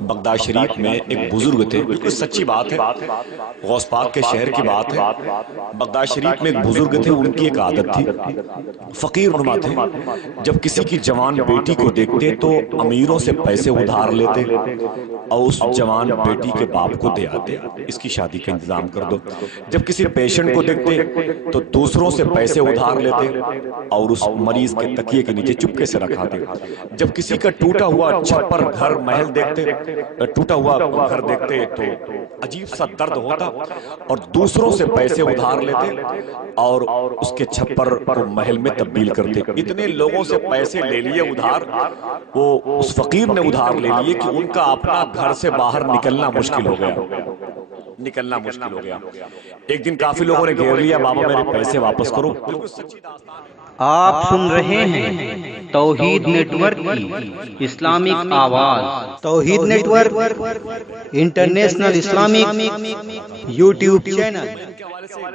Baghdad شریف میں ایک بزرگ تھے، بالکل سچی بات ہے، غوث پاک کے شہر کی بات ہے۔ بغداد شریف میں ایک بزرگ تھے، ان کی ایک عادت تھی، فقیر نما تھے، جب کسی کی جوان بیٹی کو دیکھتے تو امیروں سے پیسے ادھار لیتے اور اس جوان بیٹی کے باپ کو دے آتے، اس کی شادی کا انتظام کر دو۔ جب کسی پیشنٹ کو دیکھتے تو دوسروں سے پیسے ادھار لیتے اور اس مریض کے تکیے کے نیچے چپکے سے رکھاتے۔ جب کسی کا ٹوٹا ہوا چھپر گھر محل دیکھتے، ٹوٹا ہوا گھر دیکھتے تو عجیب سا درد ہوتا اور دوسروں سے پیسے ادھار لیتے اور اس کے چھپر کو محل میں تبدیل کرتے۔ اتنے لوگوں سے پیسے لے لیے ادھار، وہ اس فقیر نے ادھار لے لیے کہ ان کا اپنا گھر سے باہر نکلنا مشکل ہو گیا، نکلنا مشکل ہو گیا۔ ایک دن کافی لوگوں نے گھیر لیا، بابا میرے پیسے واپس کرو۔ آپ سن رہے ہیں توحید نیٹ ورک کی اسلامک آواز۔ Tawheed network international Islamic YouTube channel.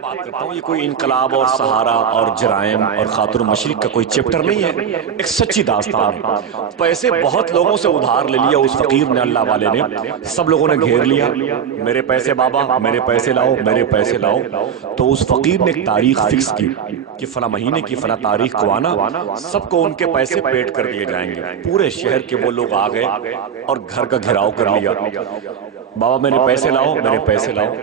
بات کرتا ہوں، یہ کوئی انقلاب اور سہارا اور جرائم اور خاطر مشرق کا کوئی چیپٹر نہیں ہے، ایک سچی داستان ہے۔ پیسے بہت لوگوں سے ادھار لے لیا اس فقیر نے، اللہ والے نے، سب لوگوں نے گھیر لیا، میرے پیسے بابا، میرے پیسے لاؤ، میرے پیسے لاؤ۔ تو اس فقیر نے ایک تاریخ فکس کی کہ فلاں مہینے کی فلاں تاریخ کو آنا، سب کو ان کے پیسے پیڈ کر دیے جائیں گے۔ پورے شہر کے وہ لوگ آ گئے اور گھر کا گھیراؤ کر لیا، بابا میرے پیسے لاؤ، میرے پیسے لاؤ۔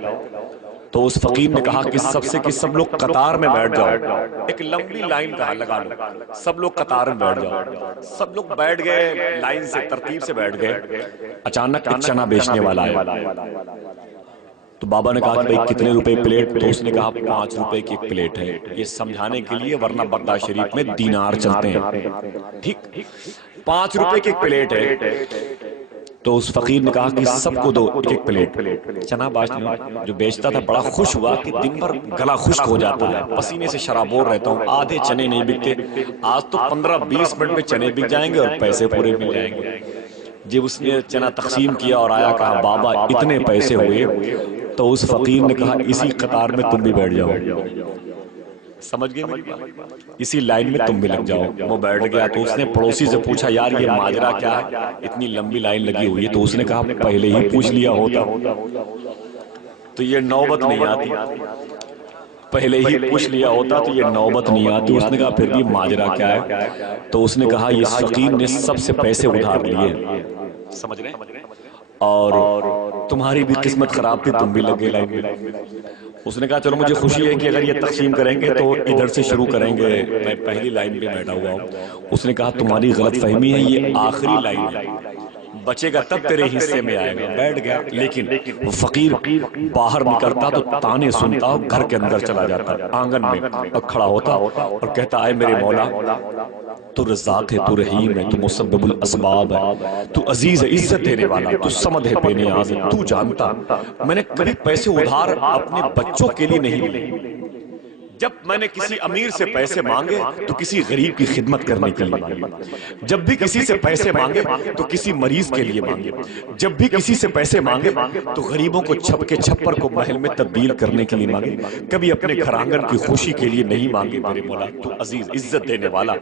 تو اس فقیر نے کہا کہ سب سے کہ سب لوگ قطار میں بیٹھ جاؤ، ایک لمبی لائن کہا لگا لو، سب لوگ قطار میں بیٹھ جاؤ۔ سب لوگ بیٹھ گئے، لائن سے ترتیب سے بیٹھ گئے۔ اچانک ایک چنا بیچنے والا آیا، تو بابا نے کہا کہ بھائی کتنے روپے پلیٹ؟ تو اس نے کہا 5 روپے کی ایک پلیٹ ہے، یہ سمجھانے کے لیے، ورنہ بغداد شریف میں دینار چلتے ہیں، ٹھیک، 5 روپے کی ایک پلیٹ ہے۔ تو اس فقیر نے کہا کہ سب کو دو ایک پلیٹ۔ چنا باجنے جو بیچتا تھا بڑا خوش ہوا کہ دن بھر گلا خشک ہو جاتا ہے، پسینے سے شرابور رہتا ہوں، آدھے چنے نہیں بکتے، آج تو 15-20 منٹ میں چنے بک جائیں گے اور پیسے پورے مل جائیں گے۔ جب اس نے چنا تقسیم کیا اور آیا، کہا بابا اتنے پیسے ہوئے، تو اس فقیر نے کہا اسی قطار میں تم بھی بیٹھ جاؤ۔ سمجھ گئے میری بات؟ اسی لائن میں تم بھی لگ جاؤ۔ وہ بیٹھ گیا تو اس نے پڑوسی سے پوچھا یار یہ ماجرا کیا ہے، اتنی لمبی لائن لگی ہوئی ہے؟ تو اس نے کہا پہلے ہی پوچھ لیا ہوتا تو یہ نوبت نہیں آتی، پہلے ہی پوچھ لیا ہوتا تو یہ نوبت نہیں آتی۔ اس نے کہا پھر بھی ماجرا کیا ہے؟ تو اس نے کہا یہ فقیر نے سب سے پیسے ادھار لیے، سمجھ رہے ہیں، اور تمہاری بھی قسمت خراب تھی، تم بھی لگے لائن میں۔ اس نے کہا چلو مجھے خوشی ہے کہ اگر یہ تقسیم کریں گے تو ادھر سے شروع کریں گے، میں پہلی لائن پہ بیٹھا ہوا ہوں۔ اس نے کہا تمہاری غلط فہمی ہے، یہ آخری لائن ہے، بچے گا تب تیرے حصے میں آئے گا۔ بیٹھ گیا، لیکن وہ فقیر باہر نکلتا تو تانے سنتا اور گھر کے اندر چلا جاتا، آنگن میں کھڑا ہوتا اور کہتا اے میرے مولا، تو رزاق ہے، تو رحیم ہے، تو مسبب الاسباب ہے، تو عزیز ہے، عزت دینے والا، تو صمد ہے، بے نیاز ہے، تو جانتا میں نے کبھی پیسے ادھار اپنے بچوں کے لیے نہیں لیے، جب میں نے کسی امیر سے پیسے مانگے تو کسی غریب کی خدمت کرنے کے لیے مانگے، جب بھی کسی سے پیسے مانگے تو کسی مریض کے لیے مانگے، جب بھی کسی سے پیسے مانگے تو غریبوں کو چھپ کے چھپر کو محل میں تبدیل کرنے کے لیے مانگے، کبھی اپنے گھر آنگن کی خوشی کے لیے نہیں مانگے۔ میرے مولا تو عزیز، عزت دینے والا،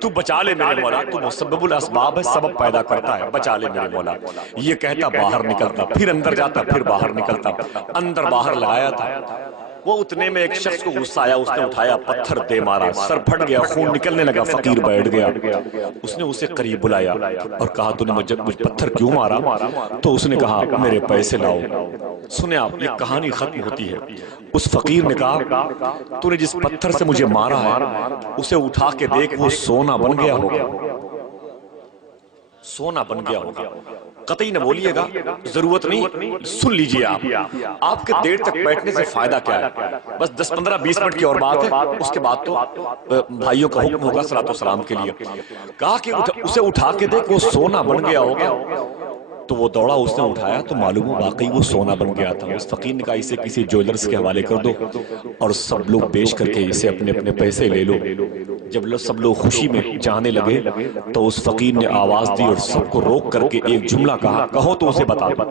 تو بچا لے میرے مولا، تو مسبب الاسباب ہے، سبب پیدا کرتا ہے، بچا لے میرے مولا۔ یہ کہتا باہر نکلتا، پھر اندر جاتا، پھر باہر نکلتا، اندر باہر لگایا تھا۔ وہ اتنے میں ایک شخص کو غصہ آیا، اس نے اٹھایا پتھر دے مارا، سر پھٹ گیا، خون نکلنے لگا، فقیر بیٹھ گیا۔ اس نے اسے قریب بلایا اور کہا تو نے مجھ پتھر کیوں مارا؟ تو اس نے کہا میرے پیسے لاؤ۔ سنیں آپ، یہ کہانی ختم ہوتی ہے۔ اس فقیر نے کہا تو نے جس پتھر سے مجھے مارا ہے اسے اٹھا کے دیکھ، وہ سونا بن گیا ہوگا، سونا بن گیا ہوگا۔ قطعی نہ بولیے گا، ضرورت نہیں، سن لیجئے آپ کے دیر تک بیٹھنے سے فائدہ کیا ہے؟ بس 10-15-20 منٹ کی اور بات ہے، اس کے بعد تو بھائیوں کا حکم ہوگا صلاۃ و سلام کے لیے۔ کہا کہ اسے اٹھا کے دیکھ، وہ سونا بن گیا ہوگا۔ تو وہ دوڑا، اس نے اٹھایا تو معلوم ہو واقعی وہ سونا بن گیا تھا۔ اس فقیر نے کہا اسے کسی جویلرز کے حوالے کر دو اور سب لوگ بیچ کر کے اسے اپنے اپنے پیسے لے لو۔ جب سب لوگ خوشی میں جانے لگے تو اس فقیر نے آواز دی اور سب کو روک کر کے ایک جملہ کہا، کہو تو اسے بتا دو۔